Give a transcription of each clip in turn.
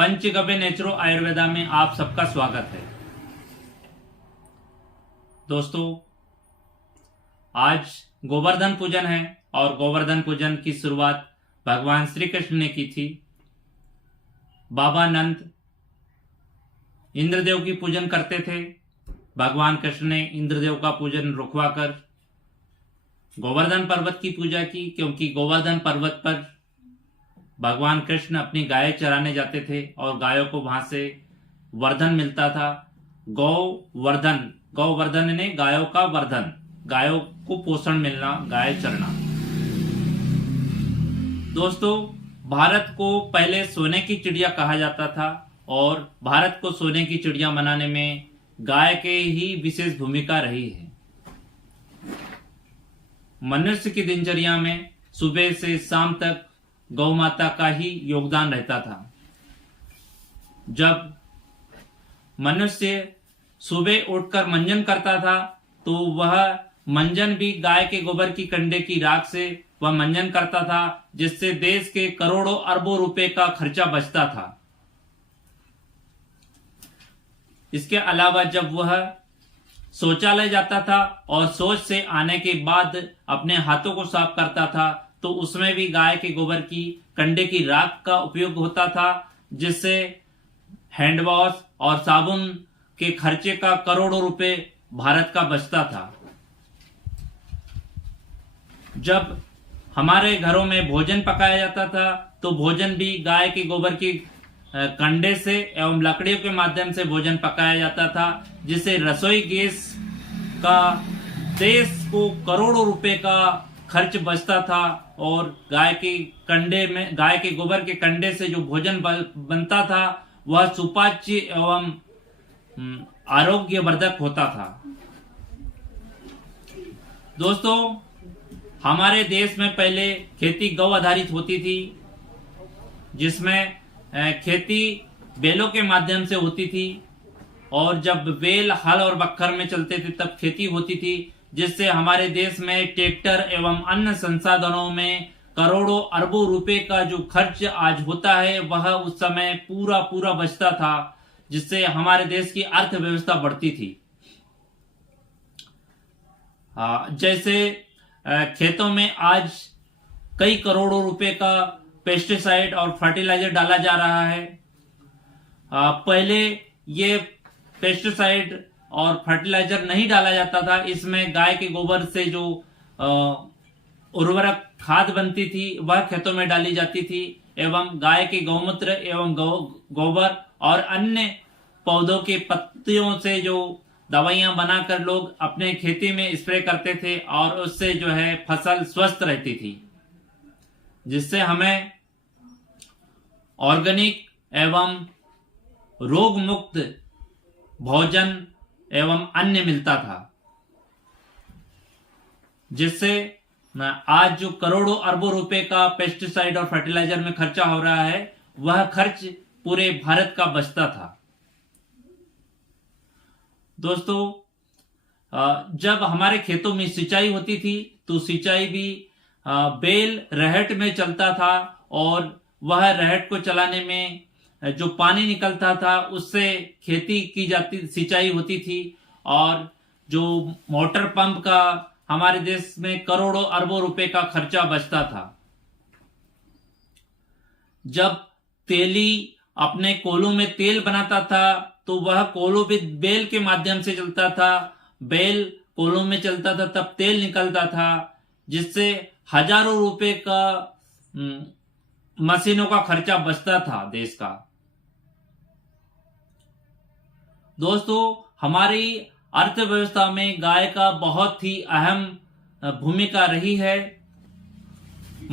पंचगव्य naturo Ayurveda में आप सबका स्वागत है। दोस्तों, आज गोवर्धन पूजन है और गोवर्धन पूजन की शुरुआत भगवान श्री कृष्ण ने की थी। बाबा नंद इंद्रदेव की पूजन करते थे। भगवान कृष्ण ने इंद्रदेव का पूजन रुकवाकर गोवर्धन पर्वत की पूजा की, क्योंकि गोवर्धन पर्वत पर भगवान कृष्ण अपनी गायें चराने जाते थे और गायों को वहां से वर्धन मिलता था। गौवर्धन ने गायों का वर्धन, गायों को पोषण मिलना, गाय चरना। दोस्तों, भारत को पहले सोने की चिड़िया कहा जाता था और भारत को सोने की चिड़िया बनाने में गाय के ही विशेष भूमिका रही है। मनुष्य की दिनचर्या में सुबह से शाम तक गौ माता का ही योगदान रहता था। जब मनुष्य सुबह उठकर मंजन करता था तो वह मंजन भी गाय के गोबर की कंडे की राख से वह मंजन करता था, जिससे देश के करोड़ों अरबों रुपए का खर्चा बचता था। इसके अलावा जब वह शौचालय जाता था और शौच से आने के बाद अपने हाथों को साफ करता था तो उसमें भी गाय के गोबर की कंडे की राख का उपयोग होता था, जिससे हैंड वॉश और साबुन के खर्चे का करोड़ों रुपए भारत का बचता था। जब हमारे घरों में भोजन पकाया जाता था तो भोजन भी गाय के गोबर की कंडे से एवं लकड़ियों के माध्यम से भोजन पकाया जाता था, जिससे रसोई गैस का देश को करोड़ों रुपए का खर्च बचता था और गाय के गोबर के कंडे से जो भोजन बनता था वह सुपाच्य एवं आरोग्यवर्धक होता था। दोस्तों, हमारे देश में पहले खेती गौ आधारित होती थी, जिसमें खेती बैलों के माध्यम से होती थी और जब बैल हल और बखर में चलते थे तब खेती होती थी, जिससे हमारे देश में ट्रैक्टर एवं अन्य संसाधनों में करोड़ों अरबों रुपए का जो खर्च आज होता है वह उस समय पूरा बचता था, जिससे हमारे देश की अर्थव्यवस्था बढ़ती थी। जैसे खेतों में आज कई करोड़ों रुपए का पेस्टिसाइड और फर्टिलाइजर डाला जा रहा है। पहले ये पेस्टिसाइड और फर्टिलाइजर नहीं डाला जाता था। इसमें गाय के गोबर से जो उर्वरक खाद बनती थी वह खेतों में डाली जाती थी एवं गाय के गौमूत्र एवं गोबर और अन्य पौधों के पत्तियों से जो दवाइयां बनाकर लोग अपने खेती में स्प्रे करते थे और उससे जो है फसल स्वस्थ रहती थी, जिससे हमें ऑर्गेनिक एवं रोग मुक्त भोजन एवं अन्य मिलता था, जिससे आज जो करोड़ों अरबों रुपए का पेस्टिसाइड और फर्टिलाइजर में खर्चा हो रहा है वह खर्च पूरे भारत का बचता था। दोस्तों, जब हमारे खेतों में सिंचाई होती थी तो सिंचाई भी बैल रहट में चलता था और वह रहट को चलाने में जो पानी निकलता था उससे खेती की जाती, सिंचाई होती थी और जो मोटर पंप का हमारे देश में करोड़ों अरबों रुपए का खर्चा बचता था। जब तेली अपने कोलों में तेल बनाता था तो वह कोलों भी बैल के माध्यम से चलता था। बैल कोलों में चलता था तब तेल निकलता था, जिससे हजारों रुपए का मशीनों का खर्चा बचता था देश का। दोस्तों, हमारी अर्थव्यवस्था में गाय का बहुत ही अहम भूमिका रही है।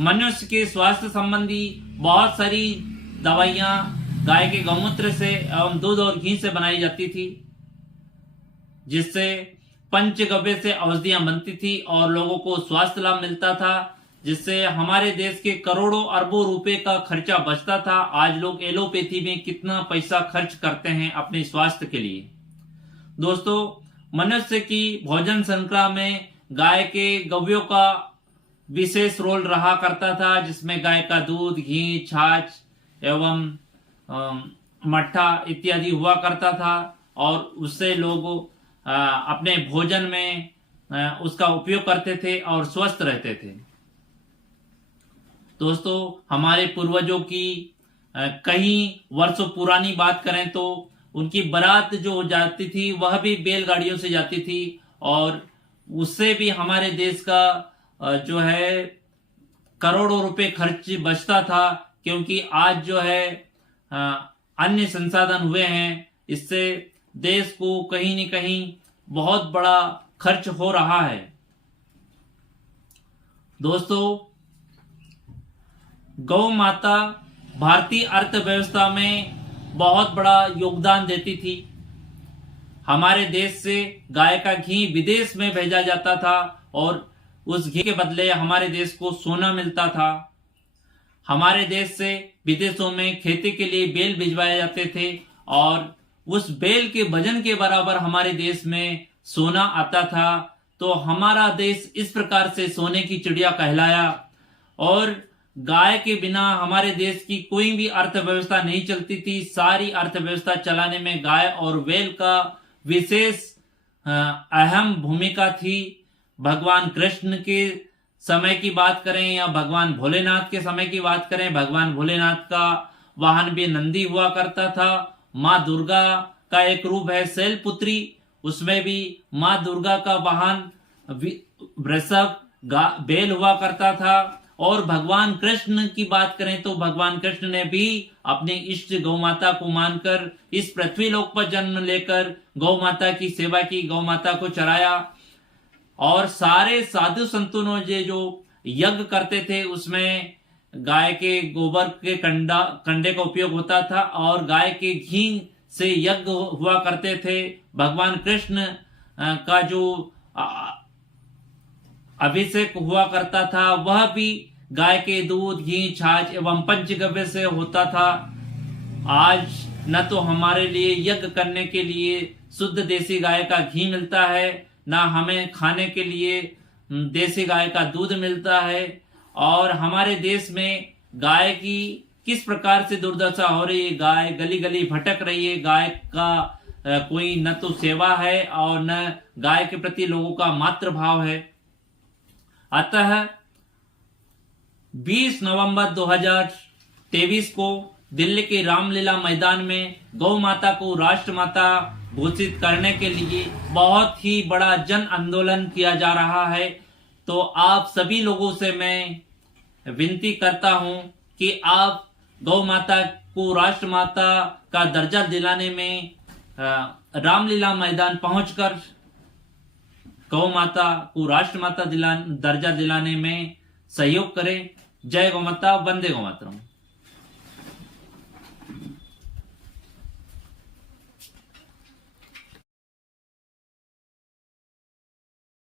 मनुष्य के स्वास्थ्य संबंधी बहुत सारी दवाइयां गाय के गौमूत्र से एवं दूध और घी से बनाई जाती थी, जिससे पंचगव्य से औषधियां बनती थी और लोगों को स्वास्थ्य लाभ मिलता था, जिससे हमारे देश के करोड़ों अरबों रुपए का खर्चा बचता था। आज लोग एलोपैथी में कितना पैसा खर्च करते हैं अपने स्वास्थ्य के लिए। दोस्तों, मनुष्य की भोजन श्रृंखला में गाय के गव्यों का विशेष रोल रहा करता था, जिसमें गाय का दूध, घी, छाछ एवं मट्ठा इत्यादि हुआ करता था और उससे लोग अपने भोजन में उसका उपयोग करते थे और स्वस्थ रहते थे। दोस्तों, हमारे पूर्वजों की कई वर्षों पुरानी बात करें तो उनकी बारात जो जाती थी वह भी बैलगाड़ियों से जाती थी और उससे भी हमारे देश का जो है करोड़ों रुपए खर्च बचता था, क्योंकि आज जो है अन्य संसाधन हुए हैं, इससे देश को कहीं न कहीं बहुत बड़ा खर्च हो रहा है। दोस्तों, गौ माता भारतीय अर्थव्यवस्था में बहुत बड़ा योगदान देती थी। हमारे देश से गाय का घी विदेश में भेजा जाता था और उस घी के बदले हमारे देश को सोना मिलता था। हमारे देश से विदेशों में खेती के लिए बैल भिजवाए जाते थे और उस बैल के वजन के बराबर हमारे देश में सोना आता था। तो हमारा देश इस प्रकार से सोने की चिड़िया कहलाया और गाय के बिना हमारे देश की कोई भी अर्थव्यवस्था नहीं चलती थी। सारी अर्थव्यवस्था चलाने में गाय और बैल का विशेष अहम भूमिका थी। भगवान कृष्ण के समय की बात करें या भगवान भोलेनाथ के समय की बात करें, भगवान भोलेनाथ का वाहन भी नंदी हुआ करता था। माँ दुर्गा का एक रूप है शैलपुत्री, उसमें भी माँ दुर्गा का वाहन वृषभ बैल हुआ करता था। और भगवान कृष्ण की बात करें तो भगवान कृष्ण ने भी अपने इष्ट गौ माता को मानकर इस पृथ्वी लोक पर जन्म लेकर गौ माता की सेवा की, गौ माता को चराया। और सारे साधु संतों ने जो यज्ञ करते थे उसमें गाय के गोबर के कंडे का उपयोग होता था और गाय के घी से यज्ञ हुआ करते थे। भगवान कृष्ण का जो अभिषेक हुआ करता था वह भी गाय के दूध, घी, छाछ एवं पंचगव्य से होता था। आज न तो हमारे लिए यज्ञ करने के लिए शुद्ध देसी गाय का घी मिलता है, ना हमें खाने के लिए देसी गाय का दूध मिलता है। और हमारे देश में गाय की किस प्रकार से दुर्दशा हो रही है, गाय गली गली भटक रही है। गाय का कोई न तो सेवा है और न गाय के प्रति लोगों का मातृ भाव है। अतः 20 नवंबर 2023 को दिल्ली के रामलीला मैदान में गौ माता को राष्ट्रमाता घोषित करने के लिए बहुत ही बड़ा जन आंदोलन किया जा रहा है। तो आप सभी लोगों से मैं विनती करता हूं कि आप गौ माता को राष्ट्रमाता का दर्जा दिलाने में रामलीला मैदान पहुंचकर गौ माता को राष्ट्रमाता दर्जा दिलाने में सहयोग करें। जय गौ माता, वंदे गौ मातरम।